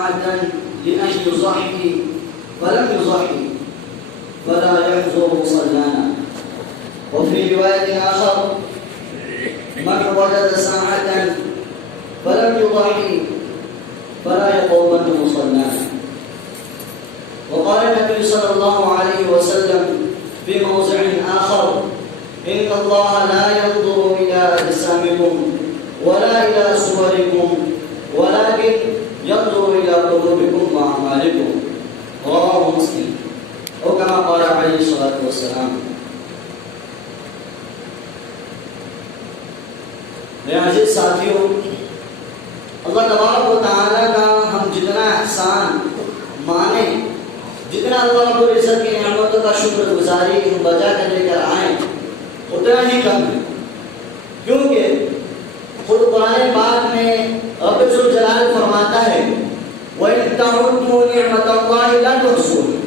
ساعة لأن يضحي فلم يضحي فلا يحضر مصلانا. وفي رواية آخر من وجد ساعة فلم يضحي فلا يقومن مصلانا. وقال النبي صلى الله عليه وسلم في موضع آخر إن الله لا ينظر إلى أجسامكم ولا إلى صوركم ولكن ينظر إلى قلوبكم وأعمالكم. رواه مسلم. اور كما قال عليه الصلاة والسلام. میرے عزیز ساتھیوں، اللہ تبارک و تعالیٰ کا ہم جتنا احسان مانیں، جتنا اللہ رب العزت کی نعمتوں کا شکر گزاری ہم بجا کر لے کر آئیں، اتنا ہی کم ہے. کیونکہ خود قرآن پاک میں رب ذوالجلال فرماتا ہے وَإِن تَعُدُّوا نِعْمَتَ اللَّهِ لَا تُحْصُوهَا.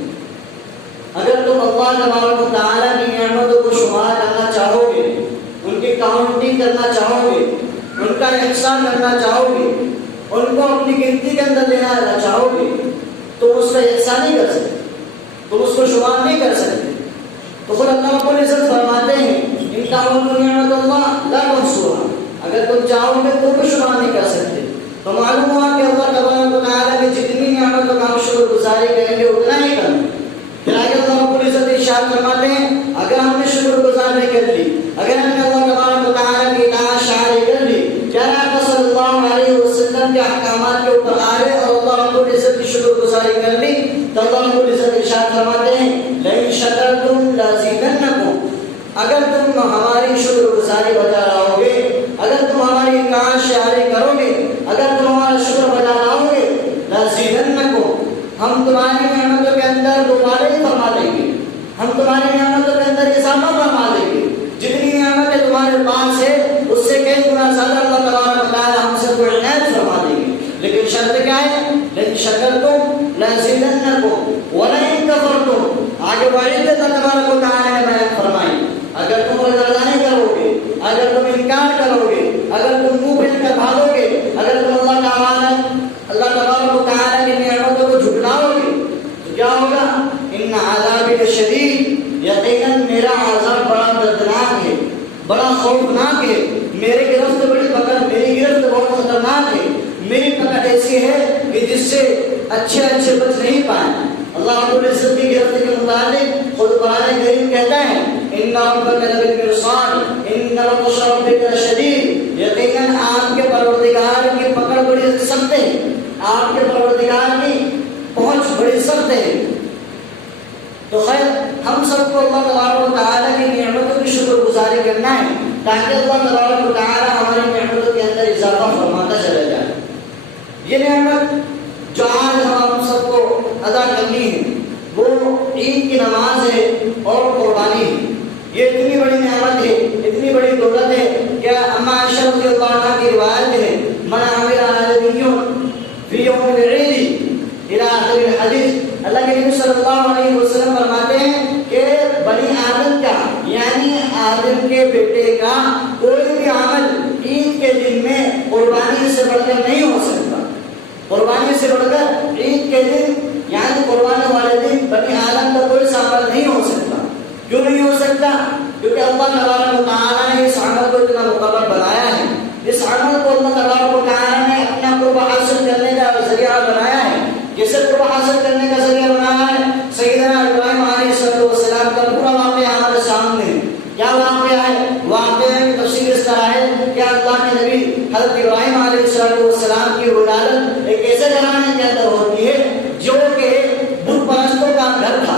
اگر تم اللہ تبارک و تعالیٰ کی نعمتوں کو شمار کرنا چاہو گے، ان کی کاؤنٹنگ کرنا چاہو گے، ان کا احسان کرنا چاہو گے، ان کو اپنی گنتی کے اندر لینا چاہو گے، تم اس کا احسان نہیں کر سکتے، تم اس کو شمار نہیں کر سکتے. تو خود اللہ رب العزت فرماتے ہیں ان تعدوا نعمت اللہ لا تحصوها. اگر تم چاہو گے تو بھی شمار نہیں کر سکتے. تو معلوم ہوا کہ اللہ تبارک و تعالیٰ کی جتنی نعمتوں کا ہم شکر گزاری کریں گے اتنا ہی کم ہے. پھر آگے اللہ رب العزت ارشاد فرماتے ہیں اگر ہم نے شکر گزاری کر لی، اگر ہم نے اللہ تبارک و تعالیٰ کی اطاعت شاعری کر لی، پیارے آقا صلی اللہ علیہ وسلم کے احکامات کے اوپر آئے اور اللہ رب العزت کی شکر گزاری کر لی، تو اللہ رب العزت ارشاد فرماتے ہیں لئن شکرتم لازیدنکم. اگر تم ہماری شکر گزاری بجا لاؤ گے، اگر تم ہماری اطاعت شاعری کرو گے، اگر تم ہمارا شکر بجا لاؤ گے، لازیدنکم، ہم تمہاری نعمتوں کے اندر دوبارہ فرما دیں گے، ہم تمہاری نعمتوں کے اندر اضافہ فرما دیں گے. جتنی نعمتیں تمہارے پاس ہے اس سے کئی گنا زیادہ اللہ تبارک و تعالی ہم سب کو عنایت فرما دیں گے. لیکن شرط کیا ہے؟ لیکن شکرتم لازیدنکم ولئن کفرتم. آگے وعید اللہ تبارک و تعالی نے بیان فرمائی اگر تم رضاکاری کرو گے، اگر تم انکار کرو گے، اگر تم منہ پھیر کر بھاگو گے، اگر تم اللہ کا امانت اللہ تبارک و تعالی کی نعمتوں کو جھٹلاؤ گے تو کیا ہوگا؟ ان عذابی شدید، یقیناً میرا عذاب بڑا دردناک ہے، بڑا خوفناک ہے. میری گرفت بڑی پکڑ، میری گرفت بہت خطرناک ہے. میری پکڑ ایسی ہے کہ جس سے اچھے بچ نہیں پائیں. اللہ رب العزت کی گرفت کے متعلق خود قرآن کریم کہتا ہے ان ربک لبالمرصاد ان بطش ربک لشدید. یقیناً آپ کے پروردگار کی پکڑ بڑی سخت ہے، آپ کے پروردگار کی پہنچ بڑی سخت ہے. تو خیر ہم سب کو اللہ تبارک و تعالیٰ کی نعمتوں کی شکر گزاری کرنا ہے تاکہ اللہ تبارک و تعالیٰ ہماری نعمتوں کے اندر اضافہ فرماتا چلا جائے. یہ نعمت جو آج ہم سب کو ادا کرنی ہے وہ عید کی نماز ہے اور قربانی ہے. یہ اتنی بڑی نعمت ہے، اتنی بڑی دولت ہے کہ اما عائشہ رضی اللہ عنہا کی روایت ہے من عمل آدمی فی یوم العید الى آخر الحدیث. اللہ کے نبی صلی اللہ علیہ وسلم فرماتے ہیں کہ بنی آدم کا یعنی آدم کے بیٹے کا کوئی بھی عمل عید کے دن میں قربانی سے بڑھ کر نہیں ہو سکتا. قربانی سے بڑھ کر عید کے دن یعنی قربانی والے دن بنی آدم کا کوئی عمل نہیں ہو سکتا. کیوں نہیں ہو سکتا؟ کیونکہ اللہ تبارک و تعالیٰ نے اس عمل کو اتنا مقرر بنایا ہے. اس عمل کو اللہ تبارک و تعالیٰ نے اپنا قرب حاصل کرنے کا ذریعہ بنایا ہے. جسے قرب حاصل کرنے کا ذریعہ بنایا ہے سیدنا ابراہیم علیہ السلام کا پورا واقعہ ہمارے سامنے ہے. کیا واقعہ ہے؟ واقعہ کی تفصیل اس طرح ہے کہ اللہ کے نبی حضرت ابراہیم علیہ السلام کی ولادت ایک ایسے گھرانے کے اندر ہوتی ہے جو کہ بت پرستوں کا گھر تھا.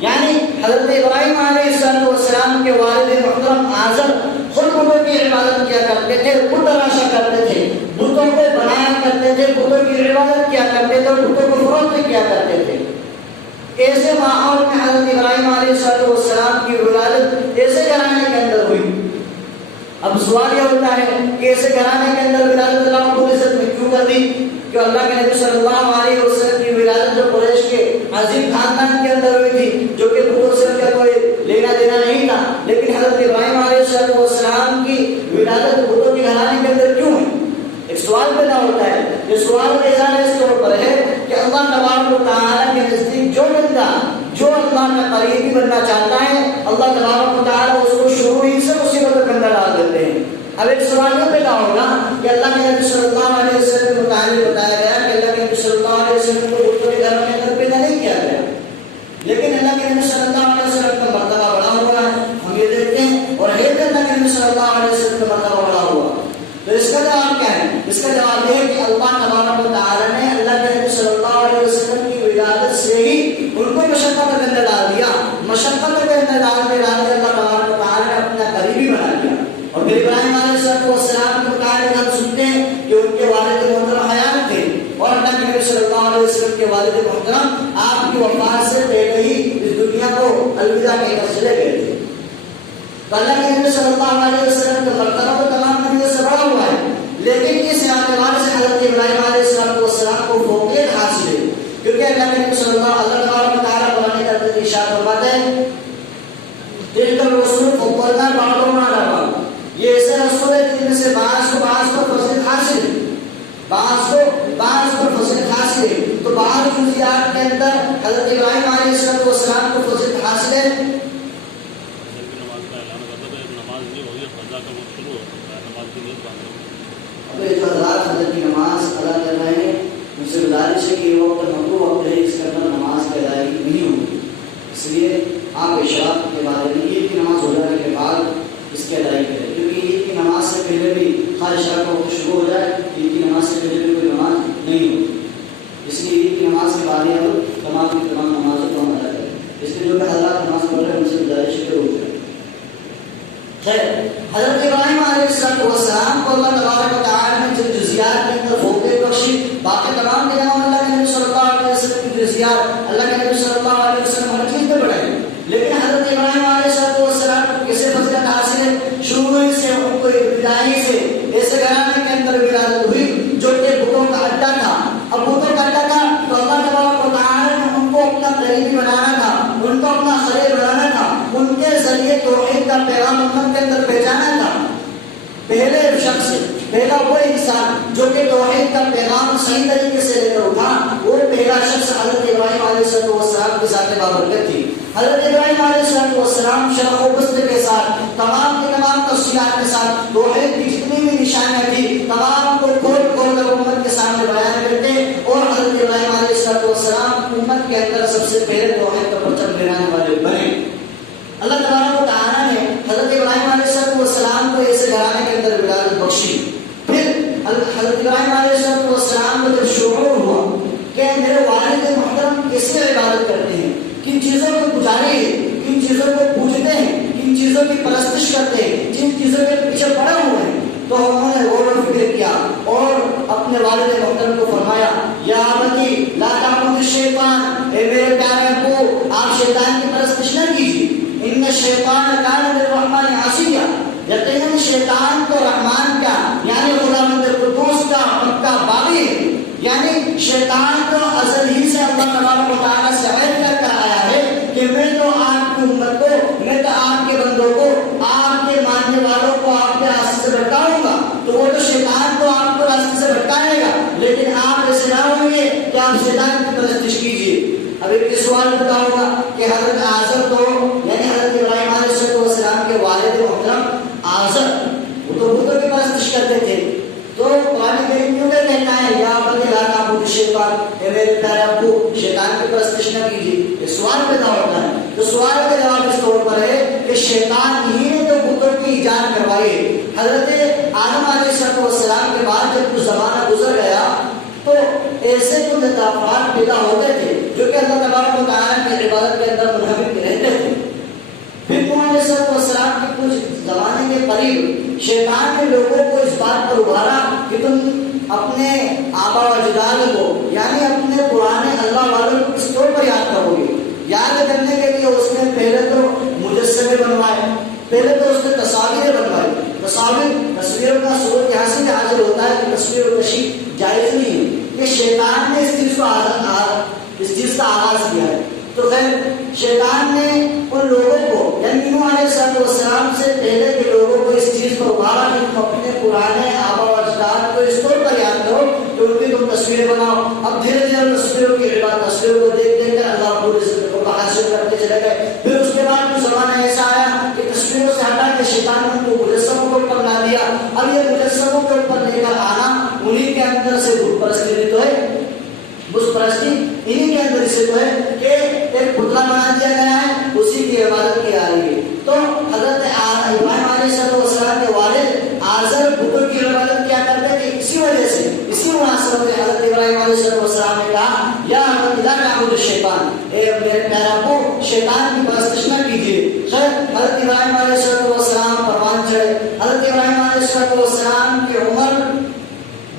یعنی حضرت ابراہیم علیہ السلام کے والد محترم آزر خود بتوں کی عبادت کیا کرتے تھے، بت تراشا کرتے تھے، بتوں کو بنایا کرتے تھے، بتوں کی عبادت کیا کرتے تھے اور بتوں کو فروخت کیا کرتے تھے. ایسے ماحول میں حضرت ابراہیم علیہ السلام کی ولادت ایسے گھرانے کے اندر ہوئی. اب سوال یہ ہوتا ہے کہ ایسے گھرانے کے اندر ولادت اللہ کو عزت میں کیوں کر دی؟ کہ اللہ کے نبی صلی اللہ علیہ وسلم کی ولادت جو قریش کے عظیم خاندان کے اندر ہوئی تھی جو کہ بتوں سے کا کوئی لینا دینا نہیں تھا، لیکن حضرت ابراہیم علیہ السلام کی ولادت بتوں کے گھرانے کے اندر کیوں ہے؟ ایک سوال پیدا ہوتا ہے. یہ سوال کا اظہار اس طور پر ہے جو اللہ کا قریبی بننا چاہتا ہے اللہ تبارک و تعالیٰ اس کو شروع ہی سے مصیبتوں کے اندر ڈال دیتے ہیں. اب ایک سوال یہ پیدا ہوگا کہ اللہ کے نبی صلی اللہ علیہ وسلم کے متعلق بتایا گیا کہ اللہ کے نبی صلی اللہ علیہ وسلم کو بتوں کے گھروں کے اندر پیدا نہیں کیا گیا، لیکن اللہ کے نبی صلی اللہ علیہ وسلم کا مرتبہ بڑا ہوا ہے، ہم یہ دیکھتے ہیں. اور ہے کہ اللہ کے نبی صلی اللہ علیہ وسلم کا مرتبہ بڑا ہوا، تو اس کا جواب کیا ہے؟ اس کا جواب یہ ہے کہ اللہ تبارک و تعالیٰ نے اللہ کے نبی صلی اللہ علیہ وسلم کی ولادت سے ہی ان کو مشقت کے اندر ڈال دیا. مشقت کے اندر ڈالتے ڈالتے اللہ تبارک و تعالیٰ نے اپنا قریبی بنا دیا. اور پھر ابراہیم علیہ السلام کے متعلق ہم سنتے ہیں کہ ان کے والد محترم حیات تھے، اور اللہ کے نبی صلی اللہ علیہ وسلم کے والد محترم آپ کی وفات سے پہلے ہی اس دنیا کو الوداع کہہ کر چلے گئے تھے. تو اللہ کے نبی صلی اللہ علیہ وسلم کا مرتبہ تو تمام نبیوں سے بڑا ہوا ہے، لیکن اس اعتبار سے حضرت ابراہیم علیہ السلام کو فوقیت حاصل ہے، کیونکہ اللہ کے نبی صلی اللہ علیہ وسلم کی ارشاد فرماتے ہیں تلک الرسل فضلنا بعضهم علی بعض، یہ ایسے رسول ہے جن میں سے بعض کو فضیلت حاصل ہے، بعض کو فضیلت حاصل ہے. تو بعض جزیات کے اندر حضرت ابراہیم علیہ السلام کو فضیلت حاصل ہے. اب جو حضرات حضرت کی نماز ادا کر رہے ہیں ان سے گزارش ہے کہ یہ وقت مقروع وقت ہے، اس کے اندر نماز کی ادائیگی نہیں ہوگی، اس لیے آپ اشراق کے بارے میں عید کی نماز ہو جانے کے بعد اس کی ادائیگی کریں، کیونکہ عید کی نماز سے پہلے بھی ہر اشراق کا وقت شروع ہو جائے، عید کی نماز سے پہلے بھی کوئی نماز نہیں ہوگی. اس لیے عید کی نماز کے بعد تمام کی تمام نمازوں کو ہم ادا کریں. اس لیے جو کہ حضرات نماز پڑھ رہے ہیں ان سے گزارش ہے کہ روک جائیں. خیر، حضرت ابراہیم علیہ السلام کو اللہ تبارک و تعالیٰ نے جن جزیات کے اندر فوقیت بخشی، باقی تمام کے تمام اللہ کے نبی صلی اللہ علیہ وسلم کی جزیات اللہ کے نبی صلی اللہ علیہ وسلم ہر چیز میں بڑھائے، لیکن حضرت ابراہیم علیہ السلام کو کیسے فضیلت حاصل ہے؟ شروع سے ان کو ابتدائی سے ایسے گھرانے کے اندر ولادت ہوئی جو کہ بتوں کا اڈا تھا. اب بتوں کا اڈا تھا تو اللہ تبارک و تعالیٰ نے ان کو اپنا قریبی بنانا تھا، ان کو اپنا خلیل بنانا تھا، ان کے ذریعے توحید کا پیغام امت کے اندر پہنچانا تھا. پہلے شخص، پہلا وہ انسان جو کہ توحید کا پیغام صحیح طریقے سے لے کر اٹھا، وہ پہلا شخص حضرت ابراہیم علیہ السلام کی ذات بابرکت تھی. حضرت ابراہیم علیہ السلام شرح و بسط کے ساتھ تمام کے تمام تفصیلات کے ساتھ توحید کی جتنی بھی نشانیاں تھی تمام کو کھول کھول کر امت کے سامنے بیان کرتے، اور حضرت ابراہیم علیہ السلام امت کے اندر سب سے پہلے توحید کا پرچم لہرانے والے بنے. اللہ تبارک و تعالیٰ نے حضرت ابراہیم علیہ السلام کو ایسے گھرانے کے اندر ولادت بخشی. پھر حضرت ابراہیم علیہ السلام کو جب شعور ہوا کہ میرے والد محترم کیسے عبادت کرتے ہیں، کن چیزوں کو پجاری ہے، کن چیزوں کو پوجتے ہیں، کن چیزوں کی پرستش کرتے ہیں، جن چیزوں کے پیچھے پڑے ہوئے ہیں، تو انہوں نے غور و فکر کیا اور اپنے والد محترم کو فرمایا یا ابتی لا تعبدوا الشیطان، اے میرے پیارے ابو آپ شیطان کی پرستش نہ کیجیے. ان الشیطان کان للرحمن عصیا، یقیناً شیطان تو رحمان کا یعنی خداوند قدوس کا حق کا باغی ہے. یعنی شیطان تو ازل ہی سے اللہ تبارک و تعالیٰ سے عہد کر کر آیا ہے کہ میں تو آپ کی امت کو، میں تو آپ کے بندوں کو، آپ کے ماننے والوں کو آپ کے راستے سے بھٹکاؤں گا. تو وہ تو شیطان تو آپ کو راستے سے بھٹکائے گا، لیکن آپ ایسے نہ ہوئے کہ آپ شیطان کی پرستش کیجیے. اب ایک سوال بتاؤں گا کہ حضرت آزر تو یعنی حضرت ابراہیم علیہ السلام کے والد محترم آزر وہ تو بتوں کی پرستش کرتے تھے، تو قرآن کریم کیوں کہتا ہے یا ابتی لا تعبدوا الشیطان، اے میرے پیارے ابو شیطان کی پرستش نہ کیجیے؟ یہ سوال پیدا ہوتا ہے. تو سوال کا جواب اس طور پر ہے کہ شیطان ہی نے تو بتوں کی ایجاد کروائی. حضرت آدم علیہ السلام کے بعد جب کچھ زمانہ گزر گیا تو ایسے کچھ افراد پیدا ہوتے تھے جو کہ اللہ تبارک و تعالیٰ کی عبادت کے اندر منہمک رہتے تھے. پھر نوح علیہ السلام کے کچھ زمانے کے قریب شیطان نے لوگوں کو اس بات پر ابھارا کہ تم اپنے آبا و اجداد کو یعنی اپنے پرانے اللہ والوں کو کس طور پر یاد کرو گے. یاد کرنے کے لیے اس نے پہلے تو مجسمے بنوائے، پہلے تو اس نے تصاویر بنوائی. تصویروں کا صورت یہاں سے حاصل ہوتا ہے کہ تصویر کشی جائز نہیں ہے، کہ شیطان نے اس چیز کا آغاز کیا ہے. تو خیر شیطان نے ان لوگوں کو یعنی نوح علیہ السلام سے پہلے کے لوگوں کو اس چیز پر ابھارا کہ تم اپنے پرانے آبا و اجداد کو اس طور پر یاد کرو کہ ان کی تم تصویریں بناؤ. اب دھیرے دھیرے تصویروں کی عبادت، تصویروں کو دیکھ دیکھ کر اللہ رب العزت کو حاصل پرستی انہی کے اندر سے تو ہے کہ ایک پتلا بنا دیا گیا ہے، اسی کی عبادت کی آ رہی ہے. تو حضرت ابراہیم علیہ السلام کے والد آزر بتوں کی عبادت کیا کرتے تھے، اسی وجہ سے اسی مناسبت میں حضرت ابراہیم علیہ السلام نے کہا یا لا تعبدوا الشیطان، اے میرے پیارے ابو شیطان کی پرستش نہ کیجیے. خیر حضرت ابراہیم علیہ السلام پروان چڑھے. حضرت ابراہیم علیہ السلام کی عمر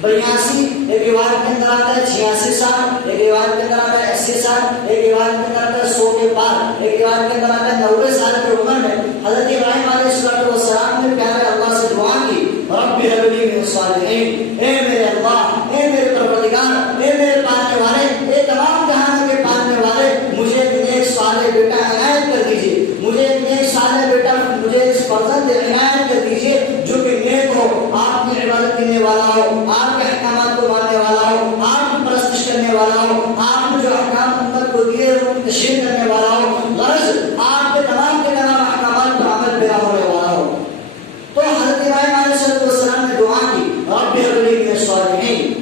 82، ایک روایت کے اندر آتا ہے 86 سال، ایک روایت کے اندر آتا ہے 80 سال، ایک روایت کے اندر آتا ہے 100 کے پار، ایک روایت کے اندر آتا ہے 90 سال کی عمر میں حضرت ابراہیم علیہ السلام نے پیارے اللہ سے دعا کی رب هب لي من الصالحین، اے میرے اللہ، اے میرے پروردگار، اے میرے پالنے والے، اے تمام جہانوں کے پالنے والے، مجھے ایک نیک صالح بیٹا عنایت کر دیجیے، مجھے ایک نیک صالح بیٹا، مجھے اس فرزند عنایت کر دیجیے جو کہ نیک ہو، آپ کی عبادت کرنے والا ہو، آپ کے احکامات کو ماننے والا ہو، آپ کی پرستش کرنے والا ہو، آپ نے جو احکام امت کو دیے ان کی تشریح کرنے والا ہو، غرض آپ کے تمام احکامات پر عمل پیرا ہونے والا ہو. تو حضرت ابراہیم علیہ السلام نے دعا کی رب هب لي من الصالحین.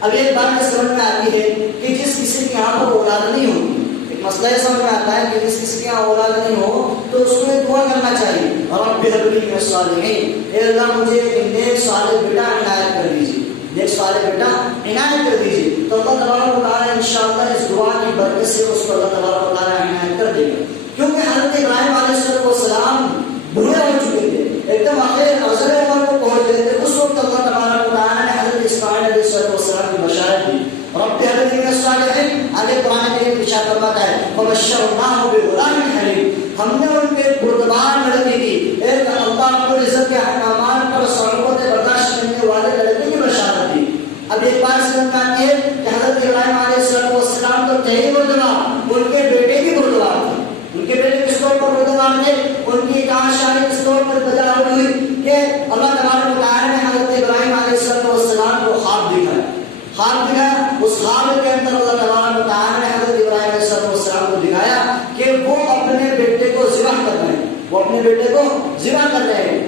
اب ایک بات سمجھ میں آتی ہے کہ جس کسی کے یہاں پر اولاد نہیں ہوتی، ایک مسئلہ یہ سمجھ میں آتا ہے کہ جس کسی کے یہاں اولاد نہیں ہو تو اس کو ایک دعا کرنا چاہیے رب هب لي من الصالحین، اے اللہ مجھے ایک نیک صالح بیٹا عنایت کر دیجیے، نیک صالح بیٹا عنایت کر دیجیے. تو اللہ تبارک و تعالیٰ انشاءاللہ اس دعا کی برکت سے اس کو اللہ تبارک و تعالیٰ عنایت کر دے گا. کیونکہ حضرت ابراہیم علیہ السلام بوڑھے ہو چکے تھے، ایک دم آخر ازل عمر کو پہنچ گئے تھے. اس وقت اللہ تبارک و تعالیٰ نے حضرت اسماعیل علیہ السلام کی بشارت دی رب هب لي من الصالحین. آگے قرآن کریم ارشاد فرماتا ہے فبشرناہ بغلام حلیم، ہم نے ان کے بردبار لڑکی کی، ایک اللہ رب العزت کے احکامات پر صعوبت برداشت کرنے والے لڑکی کی بشارت دی. اب ایک بات سمجھ میں آتی ہے کہ حضرت ابراہیم علیہ السلام تو تھے ہی بردبار، ان کے بیٹے بھی بردبار تھے. ان کے بیٹے کس طور پر بردبار تھے، ان کی اطاعت شانی کس طور پر بجا ہوئی کہ اللہ تبارک و تعالیٰ نے حضرت ابراہیم علیہ السلام کو خواب دکھایا. خواب دکھایا، اس خواب کے اندر اللہ تبارک و تعالیٰ نے حضرت ابراہیم علیہ السلام کو دکھایا کہ وہ اپنے بیٹے کو ذبح کر رہے ہیں، وہ اپنے بیٹے کو ذبح کر رہے ہیں.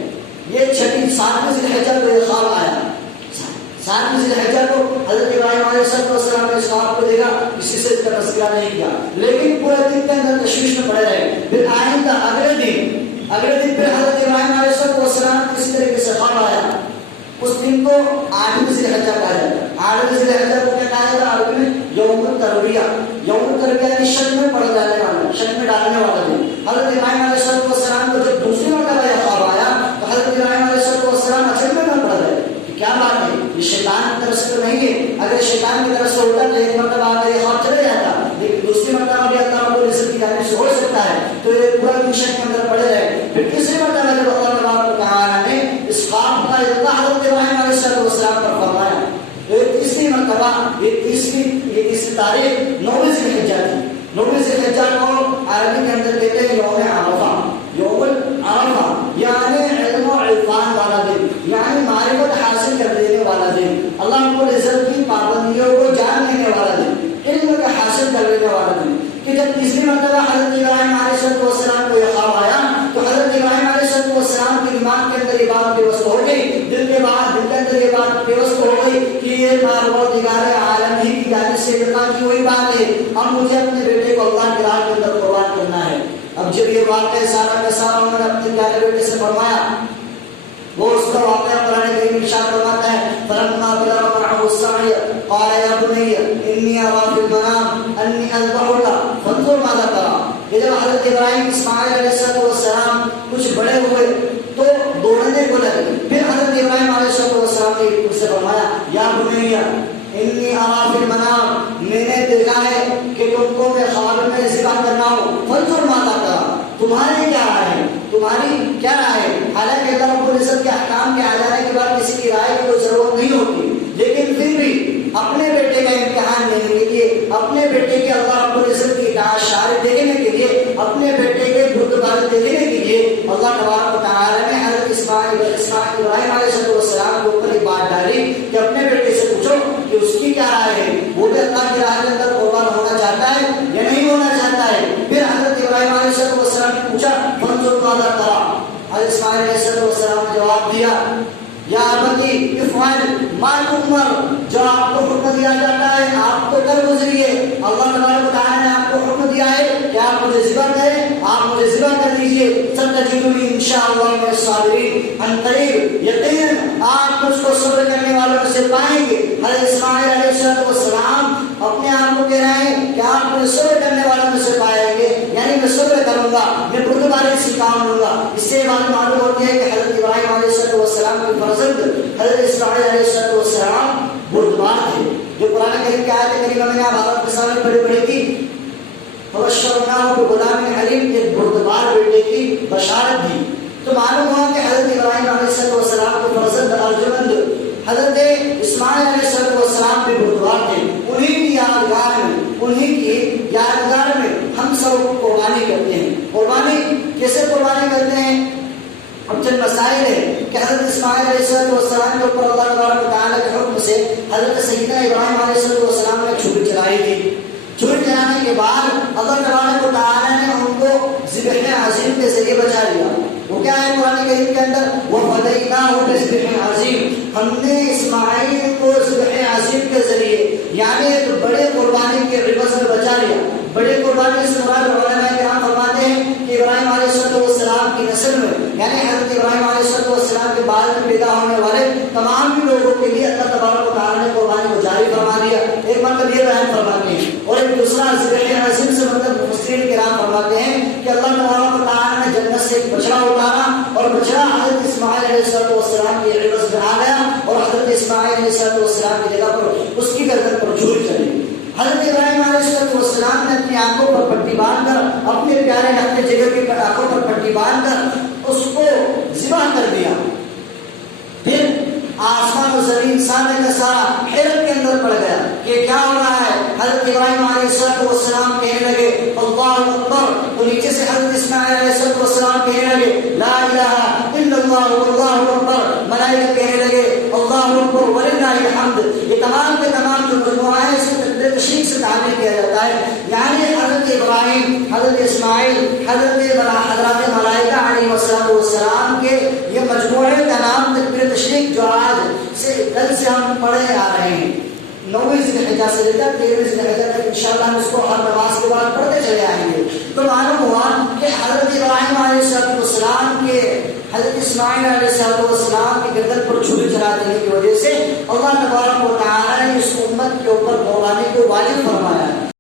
یہ 7ویں ذی الحجہ کو یہ خواب آیا. 7ویں ذی الحجہ کو حضرت ابراہیم علیہ السلام نے اس خواب کو دیکھا، کسی سے اس کا تذکرہ نہیں کیا، لیکن پورے دن کے اندر تشویش میں پڑے رہے. پھر آئندہ اگلے دن پھر حضرت ابراہیم علیہ السلام کسی طریقے سے خواب آیا. اس دن کو 8ویں ذی الحجہ کہا جاتا ہے. 8ویں ذی الحجہ کو کیا کہا جاتا ہے عربی میں؟ یوم الترویہ. یوم الترویہ یعنی شک میں پڑ جانے والا، شک میں ڈالنے والا دن. حضرت ابراہیم علیہ السلام کو جب دوسری مرتبہ یہ خواب آیا تو حضرت ابراہیم علیہ السلام اچھل میں پڑ گئے. کیا بات ہے، یہ شیطان کی طرف سے تو نہیں ہے. اگر شیطان کی طرف سے ہوتا تو ایک مرتبہ آگے یہ خواب چلے جاتا، لیکن دوسری مرتبہ بھی اللہ رب العزت کی جانب سے ہو سکتا ہے. تو یہ پورا دن شک کے اندر پڑے رہے. پھر تیسری مرتبہ جب اللہ تبارک و تعالیٰ نے اس خواب کا اطلاع حضرت ابراہیم علیہ السلام پر فرمایا، تیسری مرتبہ یہ تیسری تاریخ 9ویں ذی الحجہ تھی. 9ویں ذی الحجہ کو عربی کے اندر کہتے ہیں یوم عرفہ. یوم عرفہ یعنی علم و عرفان والا دن، یعنی معرفت حاصل کر لینے والا دن، اللہ رب العزت کی پابندیوں کو جان لینے والا دن، علم کا حاصل کر لینے والا دن. کہ جب تیسری مرتبہ حضرت ابراہیم علیہ السلام کو یہ خواب آیا تو حضرت ابراہیم علیہ السلام کے دماغ کے اندر یہ بات پیوست ہو گئی، دل کے اندر یہ بات پیوست ہو گئی کہ یہ پروردگار عالم ہی کی جانب سے ارتقا کی ہوئی بات ہے. اب مجھے اپنے بیٹے کو اللہ کی راہ کے اندر قربان کرنا ہے. اب جب یہ واقعہ سارا کا سارا انہوں نے اپنے پیارے بیٹے سے فرمایا، وہ اس کا واقعہ قرآن کریم ارشاد فرماتا ہے فلما بلغ معه السعي قال يا بني اني ارى في المنام اني اذبحك فانظر ماذا ترى. کہ جب حضرت ابراہیم اسماعیل علیہ السلام کچھ بڑے ہوئے تو دوڑنے کو لگے. پھر حضرت ابراہیم علیہ السلام نے ان سے فرمایا یا بني انی ارى في المنام، میں نے دیکھا ہے کہ تم کو میں خواب میں ذبح کرنا ہوں. فانظر ماذا ترى، تمہاری کیا رائے ہے، تمہاری کیا رائے ہے. حالانکہ اللہ رب العزت کے احکام کے آ جانے کے بعد کسی کی رائے کی کوئی ضرورت نہیں ہوتی، لیکن پھر بھی اپنے بیٹے کا امتحان لینے کے لیے، اپنے بیٹے کے اللہ رب العزت کی اطاعت شرع دیکھنے کے لیے، اپنے بیٹے کے بردبار دیکھنے کے لیے اللہ تبارک و تعالیٰ نے حضرت ابراہیم علیہ السلام کے اوپر ایک بات ڈالی کہ اپنے بیٹے سے پوچھو کہ اس کی کیا رائے ہے، وہ بھی اللہ کی راہ کے اندر قربان ہونا چاہتا ہے یا نہیں ہونا چاہتا ہے. پھر حضرت ابراہیم علیہ السلام نے پوچھا فانظر ماذا ترى. حضرت اسماعیل علیہ السلام نے جواب دیا یا ابتی افعل ما تؤمر، جو آپ کو حکم دیا جاتا ہے آپ تو کر اللہ تبارک و تعالیٰ نے آپ کو حکم دیا ہے کہ آپ مجھے ذبح کریں، آپ مجھے ذبح کر دیجیے، ستجدونی انشاءاللہ من الصابرین، ان قریب یقیناً آپ مجھ کو صبر کرنے والوں میں سے پائیں گے۔ حضرت اسماعیل علیہ السلام اپنے آپ کو کہہ رہے ہیں کہ آپ مجھے صبر کرنے والوں میں سے پائیں گے، یعنی میں صبر کروں گا، میں بردباری سے کام لوں گا۔ اس سے بات معلوم ہوتی ہے کہ حضرت ابراہیم علیہ السلام کے فرزند حضرت اسماعیل علیہ السلام بردبار تھے، جو قرآن کریم کی آیت کریمہ میں نے آپ حضرت کے سامنے پڑھی تھی، فبشرناہ بغلام حلیم، ایک بردبار بیٹے کی بشارت دی۔ تو معلوم ہوا کہ حضرت ابراہیم علیہ السلام کے فرزند ارجمند حضرت اسماعیل علیہ السلام بھی بردبار تھے۔ انہیں کی یادگار میں ہم سب قربانی کرتے ہیں۔ قربانی کیسے قربانی کرتے ہیں؟ اب چند مسائل ہے کہ حضرت اسماعیل علیہ السلام کے اوپر اللہ تبارک و تعالیٰ کے حکم سے حضرت سیدنا ابراہیم علیہ السلام نے چھری چلائی تھی۔ چھری چلانے کے بعد اللہ تبارک و تعالیٰ نے ان کو ذبح عظیم کے ذریعے بچا لیا۔ وہ کیا ہے قرآن کریم کے اندر؟ وَفَدَيْنَاهُ بِذِبْحٍ عَظِيمٍ، ہم نے اسماعیل کو ذبح عظیم کے ذریعے یعنی ایک بڑے قربانی کے عوض میں بچا لیا۔ بڑے قربانی سے مراد علماء کرام فرماتے ہیں کہ ابراہیم علیہ السلام کی نسل میں یعنی حضرت ابراہیم علیہ السلام کے بعد میں پیدا ہونے والے تمام بھی لوگوں کے لیے اللہ تبارک و تعالیٰ نے قربانی کو جاری فرما دیا۔ ایک مطلب یہ بیان فرماتے ہیں، اور ایک دوسرا ذبح عظیم سے مطلب مفسرین کرام فرماتے ہیں کہ اللہ تبارک و تعالیٰ نے جنت سے ایک بچڑا اتارا اور بچڑا حضرت اسماعیل علیہ السلام کے عوض میں آ گیا اور حضرت اسماعیل علیہ السلام کی جگہ پر اس کی گردن پر چھری چلی۔ حضرت ابراہیم علیہ السلام نے اپنی آنکھوں پر پٹی باندھ کر اپنے پیارے اپنے جگہ کی آنکھوں پر پٹی باندھ کر اس کو ذبح کر دیا۔ پھر آسمان و زمین سارے کا سارا حیرت کے اندر پڑ گیا کہ کیا ہو رہا ہے۔ حضرت ابراہیم علیہ السلام کہنے لگے اللہ اکبر، تو نیچے سے حضرت اسماعیل علیہ السلام کہنے لگے لا الہ الا اللہ واللہ اکبر، ملائکہ کہنے لگے اللہ اکبر وللہ الحمد۔ یہ تمام کے تمام جو مجموعہ ہے اس کو تشریق سے تعبیر کیا جاتا ہے، یعنی حضرت ابراہیم، حضرت اسماعیل، حضرات ملائکہ علیہ السلام کے یہ مجموعے کا نام تکبیر تشریق جو آج سے کل سے ہم پڑھے آ رہے ہیں، 9ویں ذی الحجہ سے لے کر 13ویں ذی الحجہ تک انشاءاللہ ہم اس کو ہر نماز کے بعد پڑھتے چلے آئیں گے۔ تو معلوم ہوا کہ حضرت ابراہیم علیہ السلام کے حضرت اسماعیل علیہ السلام کی گردن پر چھری چلا دینے کی وجہ سے اللہ تبارک و تعالیٰ نے اس امت کے اوپر قربانی کو واجب فرمایا۔